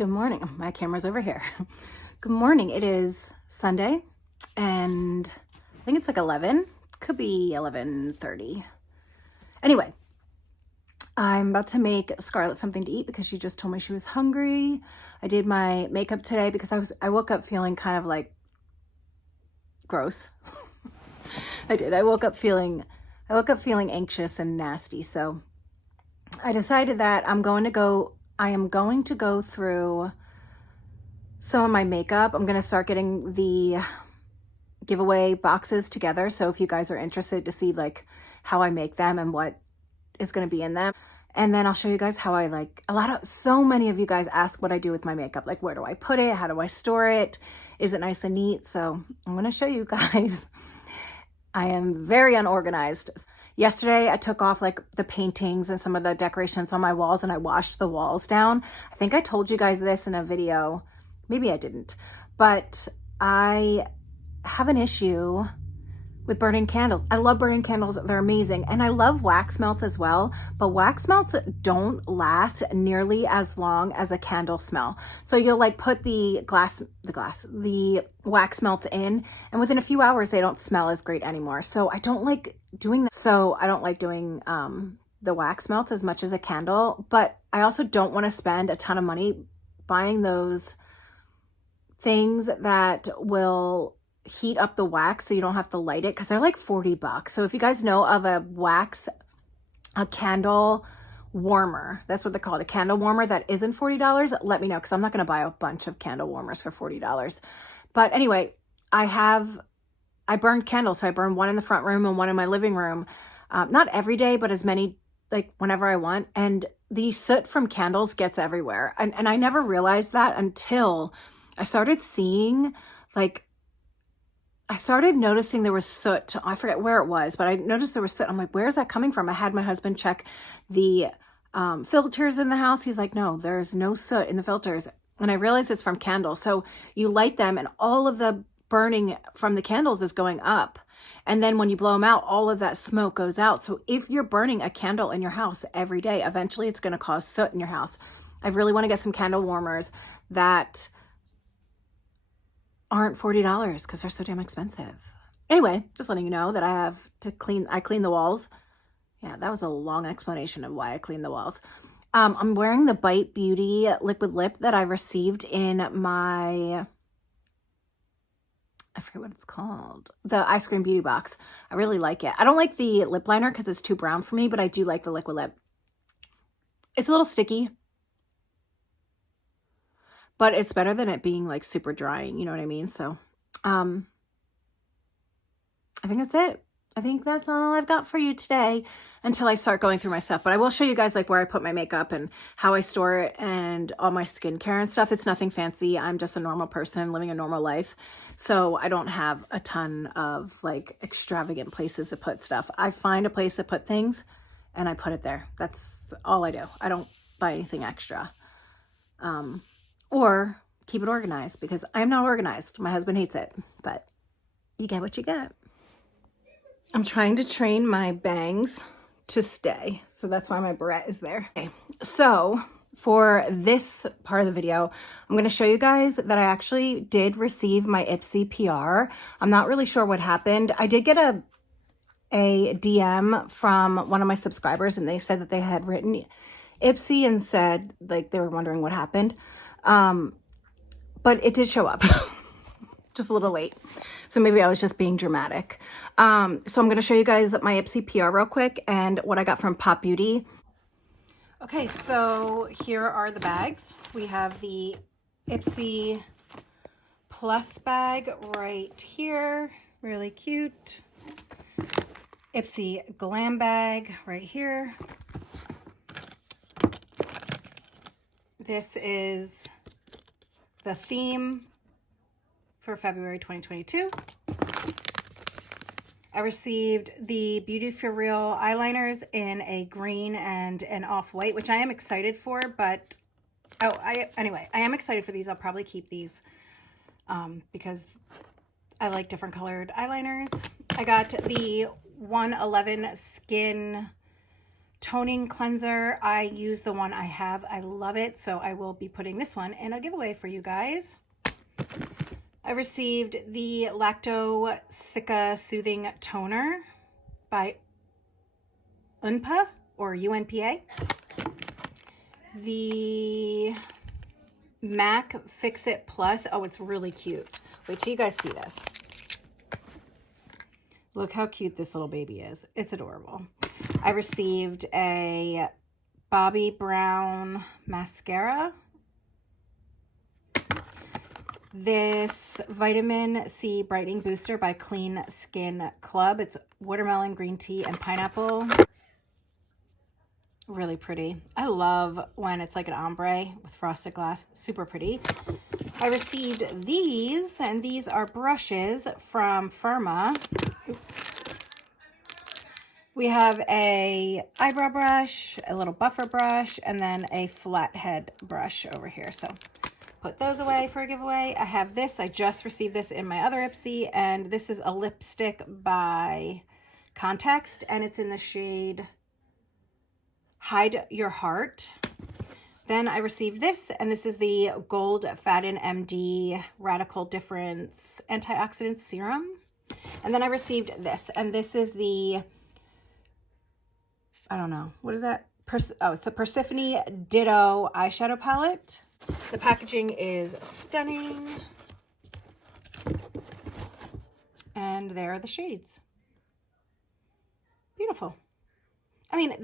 Good morning. My camera's over here. Good morning. It is Sunday and I think it's like 11. Could be 11:30. Anyway, I'm about to make Scarlett something to eat because she just told me she was hungry. I did my makeup today because I woke up feeling kind of like gross. I woke up feeling anxious and nasty. So I decided that I am going to go through some of my makeup. I'm going to start getting the giveaway boxes together. So if you guys are interested to see like how I make them and what is going to be in them. And then I'll show you guys how I so many of you guys ask what I do with my makeup. Like, where do I put it? How do I store it? Is it nice and neat? So I'm going to show you guys. I am very unorganized. Yesterday, I took off like the paintings and some of the decorations on my walls and I washed the walls down. I think I told you guys this in a video. Maybe I didn't, but I have an issue with burning candles. I love burning candles. They're amazing. And I love wax melts as well, but wax melts don't last nearly as long as a candle smell. So you'll like put the wax melts in and within a few hours, they don't smell as great anymore. So I don't like doing that. So I don't like doing the wax melts as much as a candle, but I also don't want to spend a ton of money buying those things that will heat up the wax so you don't have to light it because they're like $40. So if you guys know of a candle warmer, that's what they're called, a candle warmer that isn't $40, let me know because I'm not going to buy a bunch of candle warmers for $40. But anyway, I burned candles. So I burned one in the front room and one in my living room. Not every day, but as many, like whenever I want. And the soot from candles gets everywhere. And I never realized that until I started seeing I started noticing there was soot. I forget where it was, but I noticed there was soot. I'm like, where's that coming from? I had my husband check the filters in the house. He's like, no, there's no soot in the filters. And I realized it's from candles. So you light them and all of the burning from the candles is going up. And then when you blow them out, all of that smoke goes out. So if you're burning a candle in your house every day, eventually it's going to cause soot in your house. I really want to get some candle warmers that aren't $40 because they're so damn expensive. Anyway, just letting you know that I clean the walls. Yeah, that was a long explanation of why I clean the walls. I'm wearing the Bite Beauty liquid lip that I received in my, I forget what it's called, the Ice Cream Beauty box. I really like it. I don't like the lip liner because it's too brown for me, but I do like the liquid lip. It's a little sticky, but it's better than it being like super drying, you know what I mean? So, I think that's it. I think that's all I've got for you today until I start going through my stuff. But I will show you guys like where I put my makeup and how I store it and all my skincare and stuff. It's nothing fancy. I'm just a normal person living a normal life. So I don't have a ton of like extravagant places to put stuff. I find a place to put things and I put it there. That's all I do. I don't buy anything extra. Or keep it organized because I'm not organized. My husband hates it, but you get what you get. I'm trying to train my bangs to stay. So that's why my barrette is there. Okay. So for this part of the video, I'm going to show you guys that I actually did receive my Ipsy PR. I'm not really sure what happened. I did get a DM from one of my subscribers and they said that they had written Ipsy and said like they were wondering what happened. But it did show up just a little late. So maybe I was just being dramatic. So I'm going to show you guys my Ipsy PR real quick and what I got from Pop Beauty. Okay, so here are the bags. We have the Ipsy Plus bag right here. Really cute. Ipsy Glam bag right here. This is the theme for February 2022. I received the Beauty For Real eyeliners in a green and an off-white, which I am excited for, but anyway, I am excited for these. I'll probably keep these because I like different colored eyeliners. I got the 111 Skin toning cleanser. I use the one I have. I love it. So I will be putting this one in a giveaway for you guys. I received the Lacto Cica Soothing Toner by UNPA or UNPA. The MAC Fix It Plus. Oh, it's really cute. Wait till you guys see this. Look how cute this little baby is. It's adorable. I received a Bobbi Brown mascara. This Vitamin C Brightening Booster by Clean Skin Club. It's watermelon, green tea, and pineapple. Really pretty. I love when it's like an ombre with frosted glass. Super pretty. I received these, and these are brushes from Firma. Oops. We have a eyebrow brush, a little buffer brush, and then a flathead brush over here. So put those away for a giveaway. I have this. I just received this in my other Ipsy, and this is a lipstick by Context, and it's in the shade Hide Your Heart. Then I received this, and this is the Gold Faden MD Radical Difference Antioxidant Serum. And then I received this, and this is the, I don't know, what is that? Oh, it's the Persephone Ditto eyeshadow palette. The packaging is stunning. And there are the shades. Beautiful. I mean,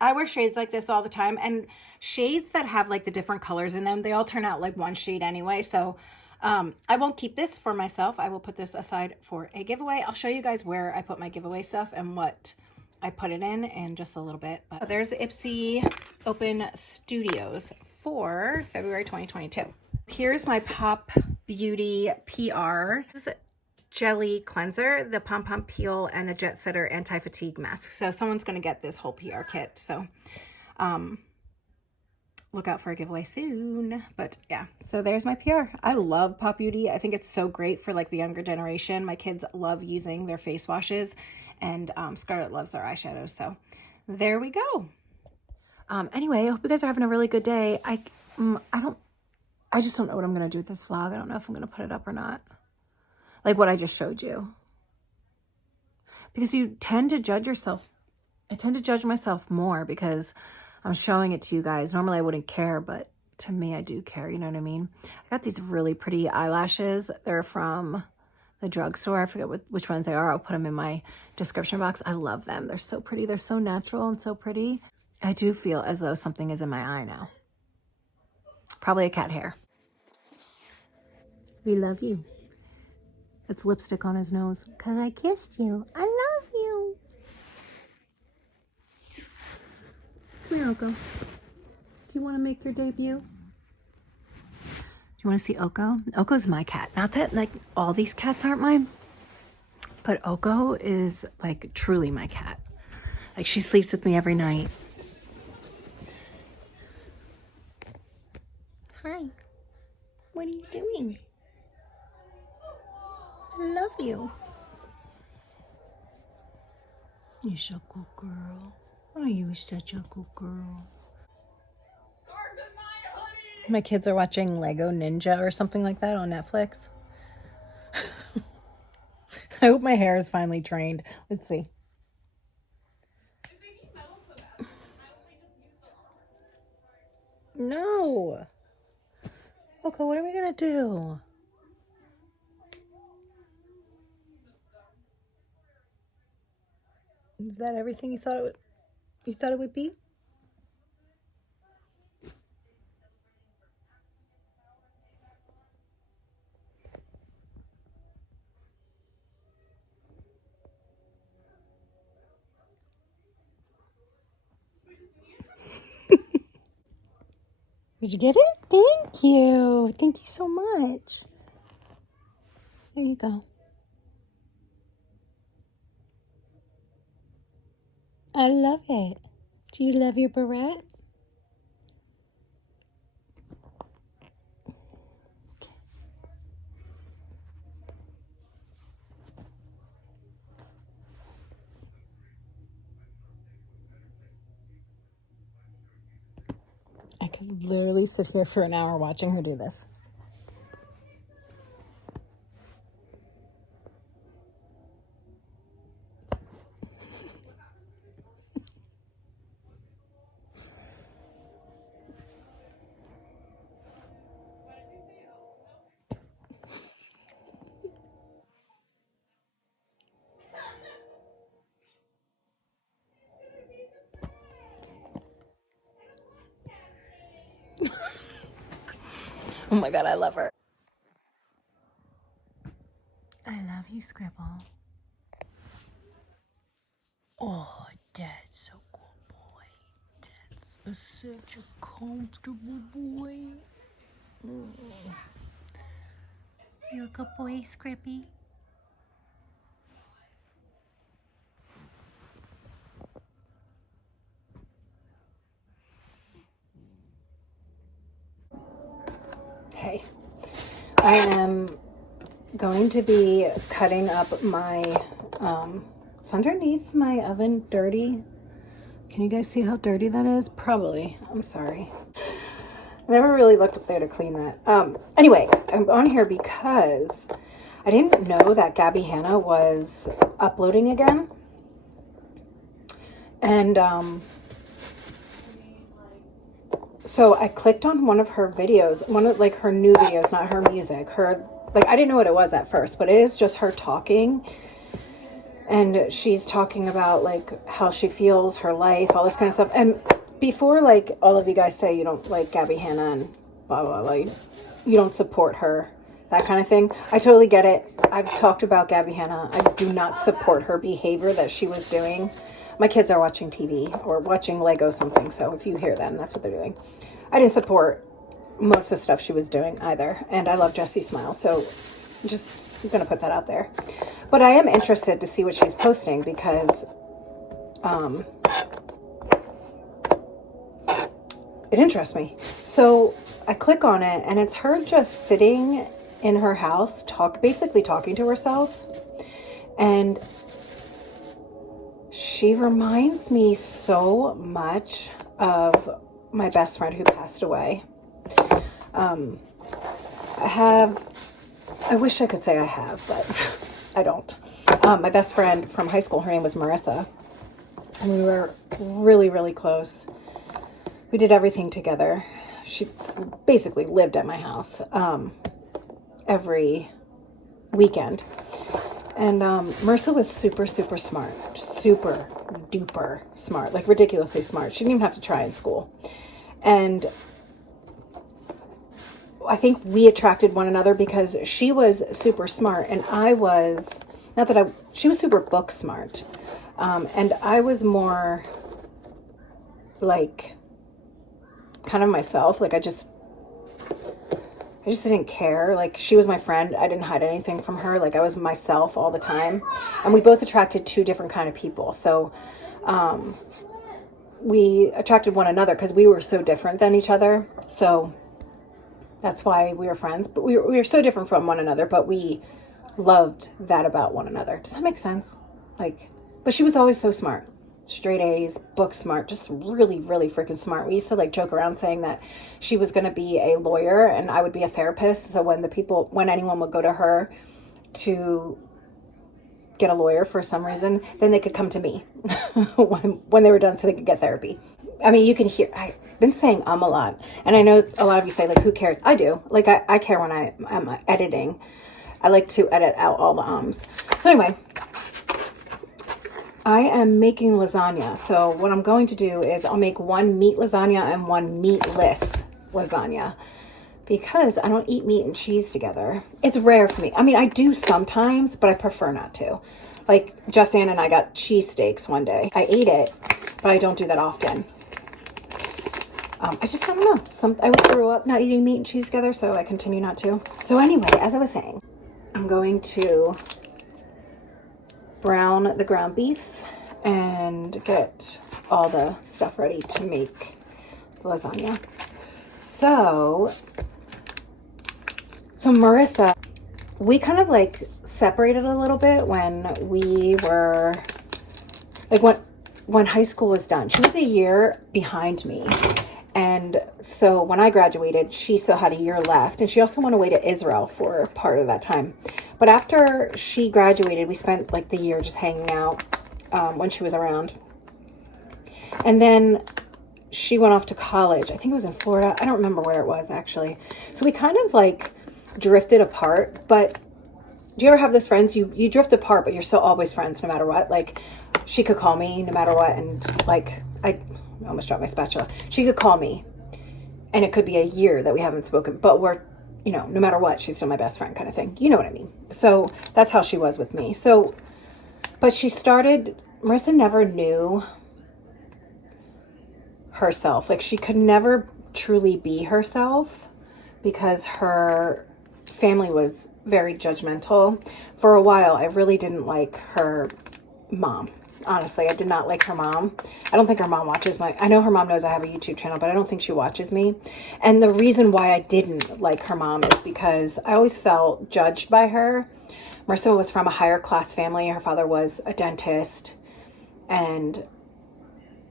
I wear shades like this all the time, and shades that have like the different colors in them, they all turn out like one shade anyway. So I won't keep this for myself. I will put this aside for a giveaway. I'll show you guys where I put my giveaway stuff and what I put it in just a little bit. But there's the Ipsy Open Studios for February 2022. Here's my Pop Beauty PR. This is Jelly Cleanser, the Pom Pom Peel, and the Jet Setter Anti-Fatigue Mask. So someone's going to get this whole PR kit. So look out for a giveaway soon. But yeah, so there's my PR. I love Pop Beauty. I think it's so great for like the younger generation. My kids love using their face washes, and Scarlett loves their eyeshadows. So there we go. Anyway, I hope you guys are having a really good day. I just don't know what I'm going to do with this vlog. I don't know if I'm going to put it up or not. Like what I just showed you. Because you tend to judge yourself. I tend to judge myself more because I'm showing it to you guys. Normally I wouldn't care, but to me I do care, you know what I mean? I got these really pretty eyelashes. They're from the drugstore. I forget which ones they are. I'll put them in my description box. I love them. They're so pretty. They're so natural and so pretty. I do feel as though something is in my eye now. Probably a cat hair. We love you. It's lipstick on his nose. Because I kissed you. I love you. Come here, Oko. Do you want to make your debut? Do you want to see Oko? Oko's my cat. Not that, like, all these cats aren't mine. But Oko is, like, truly my cat. Like, she sleeps with me every night. Hi. What are you doing? I love you. You're such a good girl. Oh, you're such a good girl. My kids are watching Lego Ninja or something like that on Netflix. I hope my hair is finally trained. Let's see. No. Okay, what are we gonna do? Is that everything you thought it would? You thought it would be? Did you get it? Thank you. Thank you so much. Here you go. I love it. Do you love your barrette? could literally sit here for an hour watching her do this. Oh my God, I love her. I love you, Scribble. Oh, Dad's so good boy. Dad's such a comfortable boy. You're a good boy, Scrippy. Hey, I am going to be cutting up my, it's underneath my oven dirty. Can you guys see how dirty that is? Probably. I'm sorry. I never really looked up there to clean that. Anyway, I'm on here because I didn't know that Gabbie Hanna was uploading again. And, so I clicked on one of her videos, one of like her new videos, not her music. I didn't know what it was at first, but it is just her talking. And she's talking about like how she feels, her life, all this kind of stuff. And before like all of you guys say you don't like Gabbie Hanna and blah, blah, blah, you don't support her, that kind of thing. I totally get it. I've talked about Gabbie Hanna. I do not support her behavior that she was doing. My kids are watching TV or watching Lego something. So if you hear them, that's what they're doing. I didn't support most of the stuff she was doing either. And I love Jessie Smile. So I'm going to put that out there. But I am interested to see what she's posting because it interests me. So I click on it and it's her just sitting in her house, basically talking to herself. And she reminds me so much of my best friend who passed away. I wish I could say I have, but I don't. My best friend from high school, her name was Marissa. And we were really, really close. We did everything together. She basically lived at my house every weekend. And Marissa was super, super smart. Super duper smart. Like ridiculously smart. She didn't even have to try in school. And I think we attracted one another because she was super smart and I was, she was super book smart. And I was more like kind of myself. Like I just didn't care. Like she was my friend. I didn't hide anything from her. Like I was myself all the time. And we both attracted two different kind of people. So, we attracted one another because we were so different than each other. So that's why we were friends. But we were so different from one another, but we loved that about one another. Does that make sense? But she was always so smart. Straight A's, book smart, just really, really freaking smart. We used to joke around saying that she was going to be a lawyer and I would be a therapist. So when anyone would go to her to get a lawyer for some reason, then they could come to me when they were done so they could get therapy. I mean, you can hear, I've been saying a lot. And I know a lot of you say, who cares? I do. I care when I'm editing. I like to edit out all the ums. So anyway, I am making lasagna. So what I'm going to do is I'll make one meat lasagna and one meatless lasagna because I don't eat meat and cheese together. It's rare for me. I mean, I do sometimes, but I prefer not to. Justin and I got cheesesteaks one day. I ate it, but I don't do that often. I don't know. I grew up not eating meat and cheese together, so I continue not to. So anyway, as I was saying, I'm going to brown the ground beef and get all the stuff ready to make the lasagna. So Marissa, we kind of separated a little bit when we were when high school was done. She was a year behind me. And so when I graduated, she still had a year left. And she also went away to Israel for part of that time. But after she graduated, we spent like the year just hanging out when she was around. And then she went off to college. I think it was in Florida. I don't remember where it was actually. So we kind of like drifted apart. But do you ever have those friends? You drift apart, but you're still always friends no matter what. Like she could call me no matter what. And like I almost dropped my spatula. She could call me and it could be a year that we haven't spoken, but we're, you know, no matter what, she's still my best friend kind of thing. You know what I mean? So that's how she was with me. So, but Marissa never knew herself. Like she could never truly be herself because her family was very judgmental. For a while, I really didn't like her mom. Honestly, I did not like her mom. I don't think her mom watches I know her mom knows I have a YouTube channel, but I don't think she watches me. And the reason why I didn't like her mom is because I always felt judged by her. Marissa was from a higher class family. Her father was a dentist and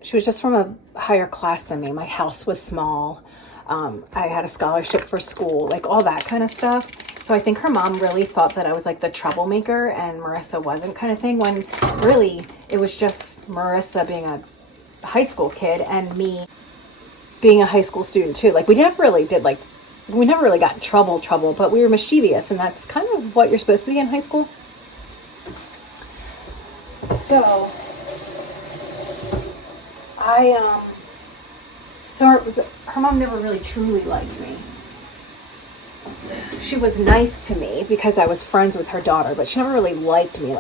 she was just from a higher class than me. My house was small. I had a scholarship for school, like all that kind of stuff. So I think her mom really thought that I was like the troublemaker and Marissa wasn't kind of thing, when really it was just Marissa being a high school kid and me being a high school student too. Like we never really got in trouble, but we were mischievous, and that's kind of what you're supposed to be in high school. So her mom never really truly liked me. She was nice to me because I was friends with her daughter, but she never really liked me.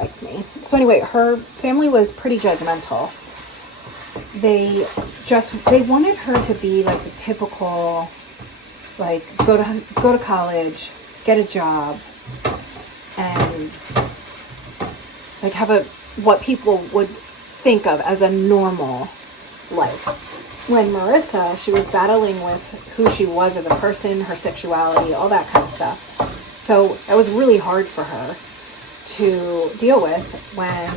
So anyway, her family was pretty judgmental. They wanted her to be like the typical, like go to college, get a job, and like have what people would think of as a normal life. When Marissa, she was battling with who she was as a person, her sexuality, all that kind of stuff. So it was really hard for her to deal with when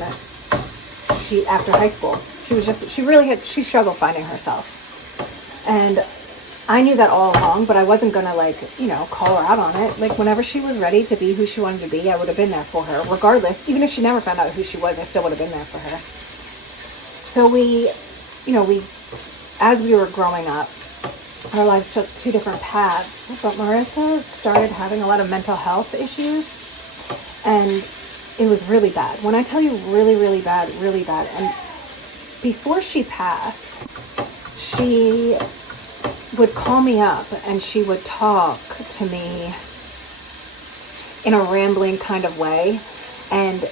after high school, she struggled finding herself. And I knew that all along, but I wasn't going to call her out on it. Like whenever she was ready to be who she wanted to be, I would have been there for her. Regardless, even if she never found out who she was, I still would have been there for her. So as we were growing up, our lives took two different paths, but Marissa started having a lot of mental health issues, and it was really bad. When I tell you really, really bad, really bad. And before she passed, she would call me up and she would talk to me in a rambling kind of way, and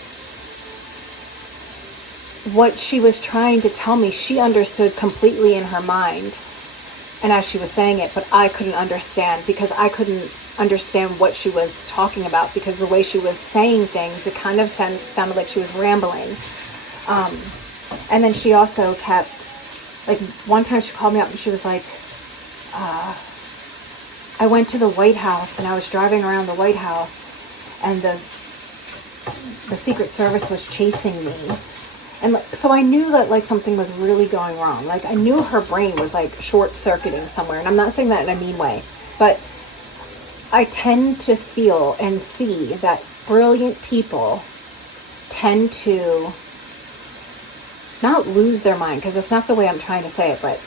what she was trying to tell me, she understood completely in her mind and as she was saying it, but I couldn't understand because I couldn't understand what she was talking about, because the way she was saying things, it kind of sounded like she was rambling. And then she also kept, like one time she called me up and she was like, I went to the White House and I was driving around the White House and the Secret Service was chasing me. And so I knew that like something was really going wrong. Like I knew her brain was like short-circuiting somewhere. And I'm not saying that in a mean way, but I tend to feel and see that brilliant people tend to not lose their mind, because that's not the way I'm trying to say it, but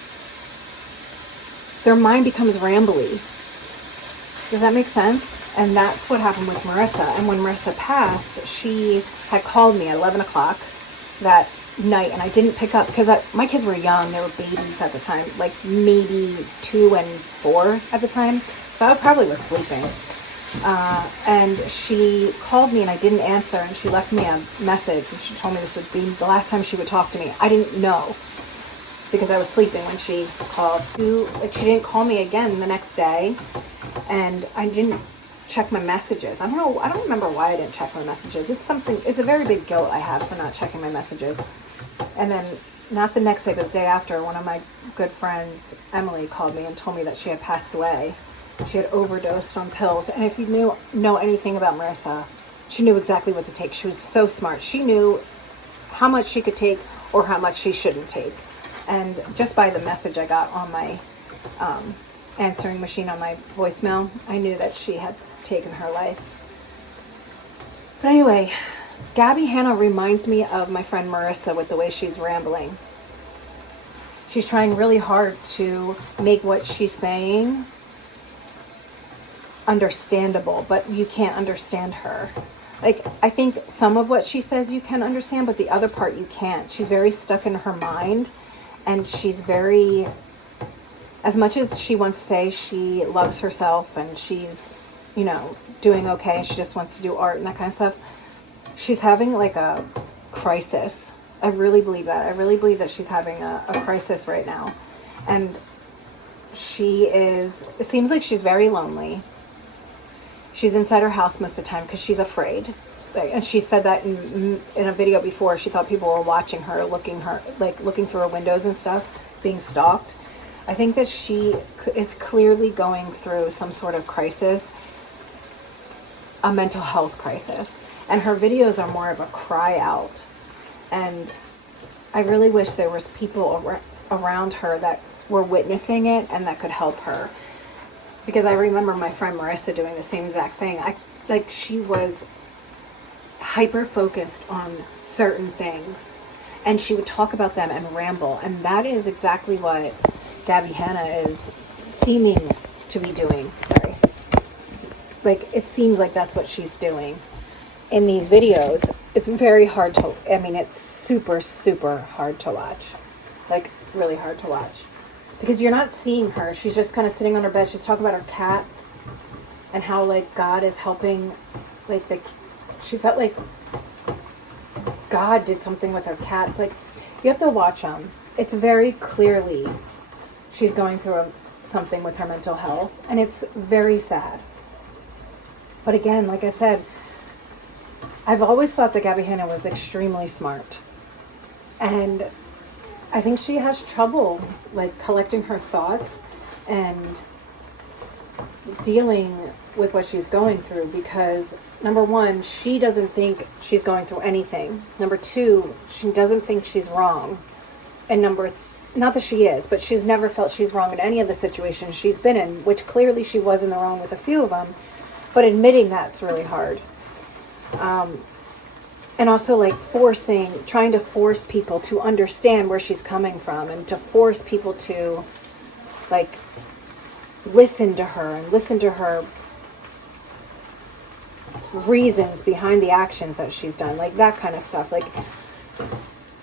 their mind becomes rambly. Does that make sense? And that's what happened with Marissa. And when Marissa passed, she had called me at 11 o'clock that night, and I didn't pick up because my kids were young. They were babies at the time, like maybe 2 and 4 at the time. So I probably was sleeping. And she called me and I didn't answer, and she left me a message and she told me this would be the last time she would talk to me. I didn't know because I was sleeping when she called. She didn't call me again the next day, and I didn't check my messages. I don't remember why I didn't check my messages. It's a very big guilt I have for not checking my messages. And then not the next day, but the day after, one of my good friends, Emily, called me and told me that she had passed away. She had overdosed on pills. And if you know anything about Marissa, she knew exactly what to take. She was so smart. She knew how much she could take or how much she shouldn't take. And just by the message I got on my answering machine on my voicemail, I knew that she had taken her life. But anyway, Gabbie Hanna reminds me of my friend Marissa with the way she's rambling. She's trying really hard to make what she's saying understandable, but you can't understand her. Like, I think some of what she says you can understand, but the other part you can't. She's very stuck in her mind, and she's very, as much as she wants to say she loves herself and she's, you know, doing okay and she just wants to do art and that kind of stuff, she's having like a crisis. I really believe that. I really believe that she's having a crisis right now. And it seems like she's very lonely. She's inside her house most of the time because she's afraid. And she said that in a video before. She thought people were watching her, looking through her windows and stuff, being stalked. I think that she is clearly going through some sort of crisis, a mental health crisis. And her videos are more of a cry out. And I really wish there was people around her that were witnessing it and that could help her. Because I remember my friend Marissa doing the same exact thing. She was hyper focused on certain things, and she would talk about them and ramble. And that is exactly what Gabbie Hanna is seeming to be doing. Sorry. Like, it seems like that's what she's doing in these videos. It's very hard to, it's super, super hard to watch. Like, really hard to watch. Because you're not seeing her. She's just kind of sitting on her bed. She's talking about her cats and how, like, God is helping. Like, she felt like God did something with her cats. Like, you have to watch them. It's very clearly she's going through something with her mental health. And it's very sad. But again, like I said, I've always thought that Gabbie Hanna was extremely smart. And I think she has trouble, like, collecting her thoughts and dealing with what she's going through because, number one, she doesn't think she's going through anything. Number two, she doesn't think she's wrong. And not that she is, but she's never felt she's wrong in any of the situations she's been in, which clearly she was in the wrong with a few of them. But admitting that's really hard. And also, like, trying to force people to understand where she's coming from and to force people to, like, listen to her reasons behind the actions that she's done, like that kind of stuff. Like,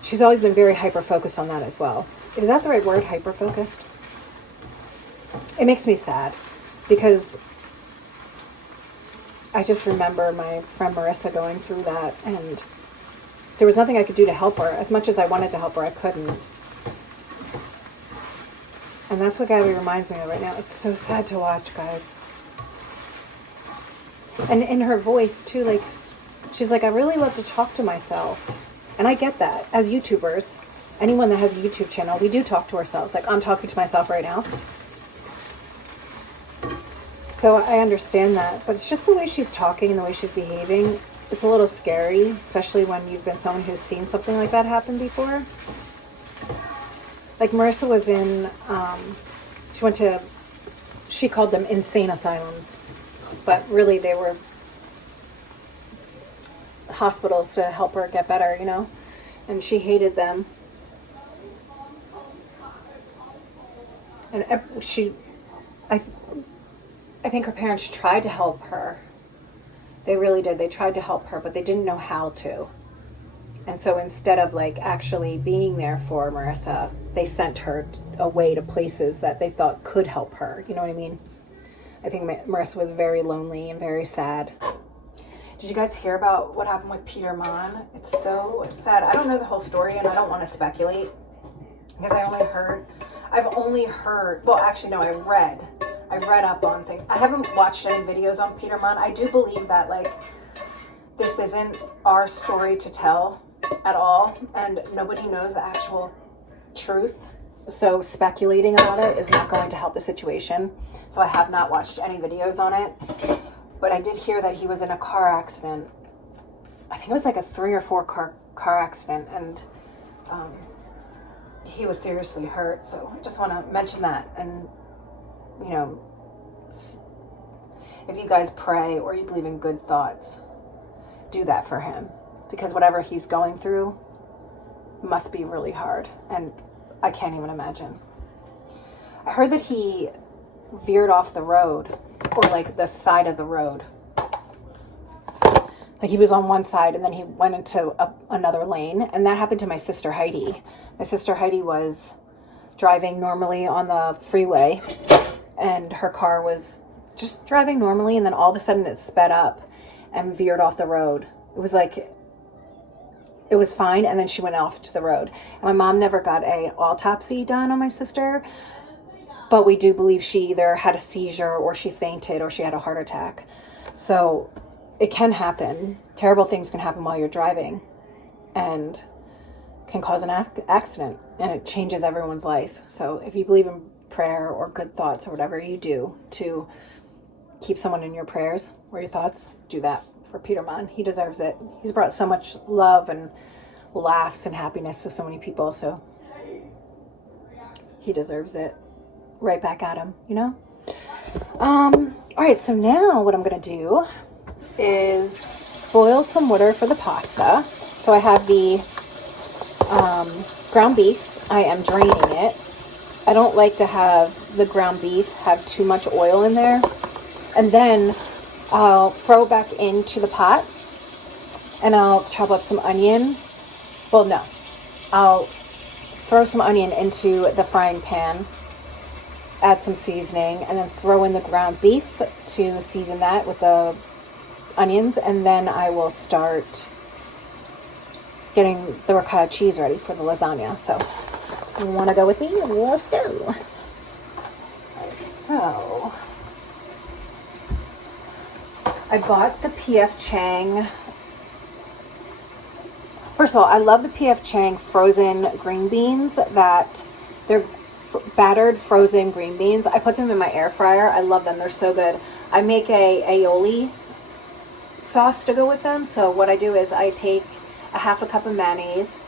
she's always been very hyper-focused on that as well. Is that the right word, hyper-focused? It makes me sad because I just remember my friend Marissa going through that, and there was nothing I could do to help her. As much as I wanted to help her, I couldn't. And that's what Gabby reminds me of right now. It's so sad to watch, guys. And in her voice, too, like, she's like, I really love to talk to myself. And I get that. As YouTubers, anyone that has a YouTube channel, we do talk to ourselves. Like, I'm talking to myself right now. So I understand that, but it's just the way she's talking and the way she's behaving. It's a little scary, especially when you've been someone who's seen something like that happen before. Like, Marissa was in, she called them insane asylums, but really they were hospitals to help her get better, you know, and she hated them. And I think her parents tried to help her. They really did. They tried to help her, but they didn't know how to. And so instead of, like, actually being there for Marissa, they sent her away to places that they thought could help her. You know what I mean? I think Marissa was very lonely and very sad. Did you guys hear about what happened with Peter Mon? It's so sad. I don't know the whole story, and I don't want to speculate because I've only heard, well, actually, no, I read up on things. I haven't watched any videos on Peter Mon. I do believe that, like, this isn't our story to tell at all, and nobody knows the actual truth. So speculating about it is not going to help the situation. So I have not watched any videos on it. But I did hear that he was in a car accident. I think it was like a 3 or 4 car accident, and he was seriously hurt. So I just want to mention that. And you know, if you guys pray or you believe in good thoughts, do that for him, because whatever he's going through must be really hard, and I can't even imagine. I heard that he veered off the road, or like the side of the road. Like he was on one side and then he went into another lane, and that happened to my sister Heidi. My sister Heidi was driving normally on the freeway, and her car was just driving normally, and then all of a sudden it sped up and veered off the road. It was like, it was fine, and then she went off to the road. And my mom never got an autopsy done on my sister, but we do believe she either had a seizure or she fainted or she had a heart attack. So it can happen. Terrible things can happen while you're driving and can cause an accident, and it changes everyone's life. So if you believe in prayer or good thoughts or whatever you do to keep someone in your prayers or your thoughts, do that for Peter Mann. He deserves it. He's brought so much love and laughs and happiness to so many people, so he deserves it. Right back at him, you know? All right, so now what I'm going to do is boil some water for the pasta. So I have the ground beef. I am draining it. I don't like to have the ground beef have too much oil in there. And then I'll throw it back into the pot, and I'll chop up some onion. Well, no. I'll throw some onion into the frying pan, add some seasoning, and then throw in the ground beef to season that with the onions, and then I will start getting the ricotta cheese ready for the lasagna. So, you want to go with me? Let's go. So, I bought the P.F. Chang. First of all, I love the P.F. Chang frozen green beans. That they're battered frozen green beans. I put them in my air fryer. I love them. They're so good. I make a aioli sauce to go with them. So what I do is I take a half a cup of mayonnaise,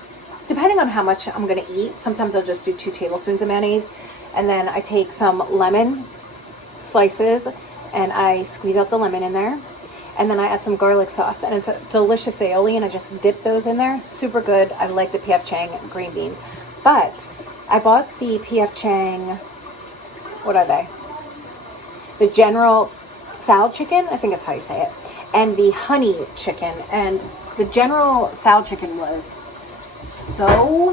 depending on how much I'm going to eat. Sometimes I'll just do 2 tablespoons of mayonnaise, and then I take some lemon slices and I squeeze out the lemon in there, and then I add some garlic sauce, and it's a delicious aioli, and I just dip those in there. Super good. I like the P.F. Chang green beans. But I bought the P.F. Chang, what are they? The General Tso chicken, I think that's how you say it, and the honey chicken. And the General Tso chicken was so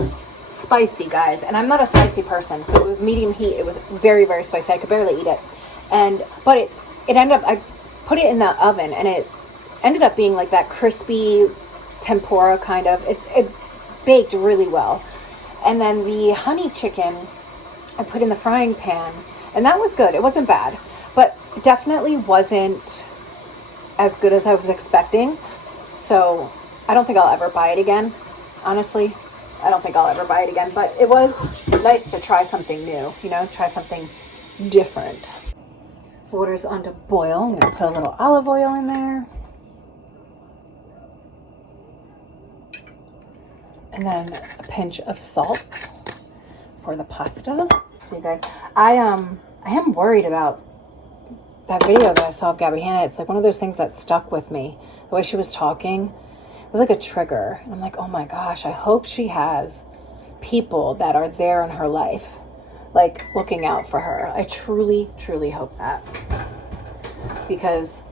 spicy, guys. And I'm not a spicy person, so it was medium heat. It was very, very spicy. I could barely eat it. But it ended up, I put it in the oven, and it ended up being like that crispy tempura kind of. It baked really well. And then the honey chicken I put in the frying pan, and that was good. It wasn't bad, but definitely wasn't as good as I was expecting. So I don't think I'll ever buy it again. Honestly, I don't think I'll ever buy it again, but it was nice to try something new, you know, try something different. Water's on to boil. I'm going to put a little olive oil in there. And then a pinch of salt for the pasta. So you guys, I am worried about that video that I saw of Gabbie Hanna. It's like one of those things that stuck with me. The way she was talking, it was like a trigger. And I'm like, oh my gosh, I hope she has people that are there in her life, like looking out for her. I truly, truly hope that. Because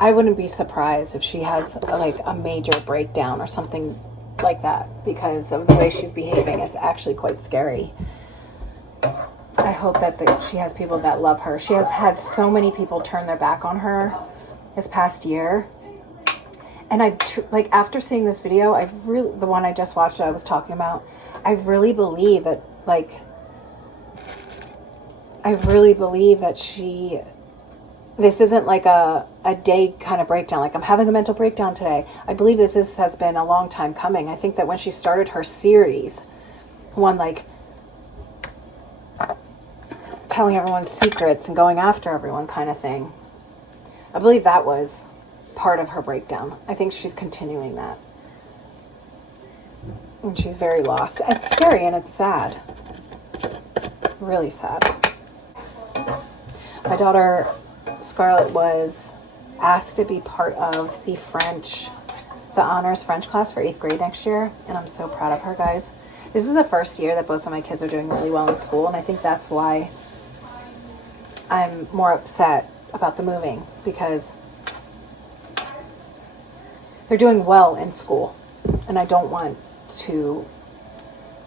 I wouldn't be surprised if she has like a major breakdown or something like that, because of the way she's behaving. It's actually quite scary. I hope that she has people that love her. She has had so many people turn their back on her this past year. And like after seeing this video, the one I just watched that I was talking about, I really believe that this isn't like a day kind of breakdown. Like, I'm having a mental breakdown today. I believe this has been a long time coming. I think that when she started her series, one like telling everyone secrets and going after everyone kind of thing, I believe that was part of her breakdown. I think she's continuing that. And she's very lost. It's scary and it's sad. really sad. My daughter Scarlett was asked to be part of the honors French class for 8th grade next year, and I'm so proud of her, guys. This is the first year that both of my kids are doing really well in school, and I think that's why I'm more upset about the moving, because they're doing well in school, and I don't want to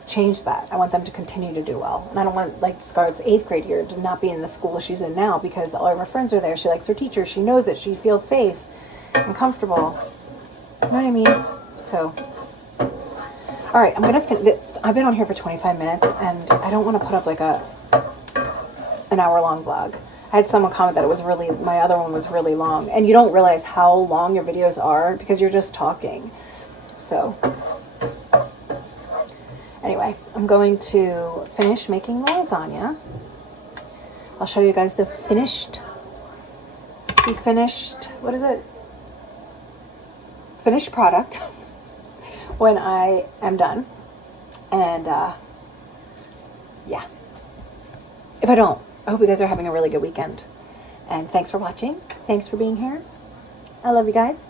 change that. I want them to continue to do well, and I don't want, like, Scarlett's 8th grade year to not be in the school she's in now, because all of her friends are there. She likes her teacher. She knows it. She feels safe and comfortable. You know what I mean? So, all right, I'm gonna finish. I've been on here for 25 minutes, and I don't want to put up like an hour-long vlog. I had someone comment that it was really, my other one was really long, and you don't realize how long your videos are because you're just talking. So anyway, I'm going to finish making the lasagna. I'll show you guys the finished, what is it? Finished product when I am done. And yeah, if I don't, I hope you guys are having a really good weekend. And thanks for watching. Thanks for being here. I love you guys.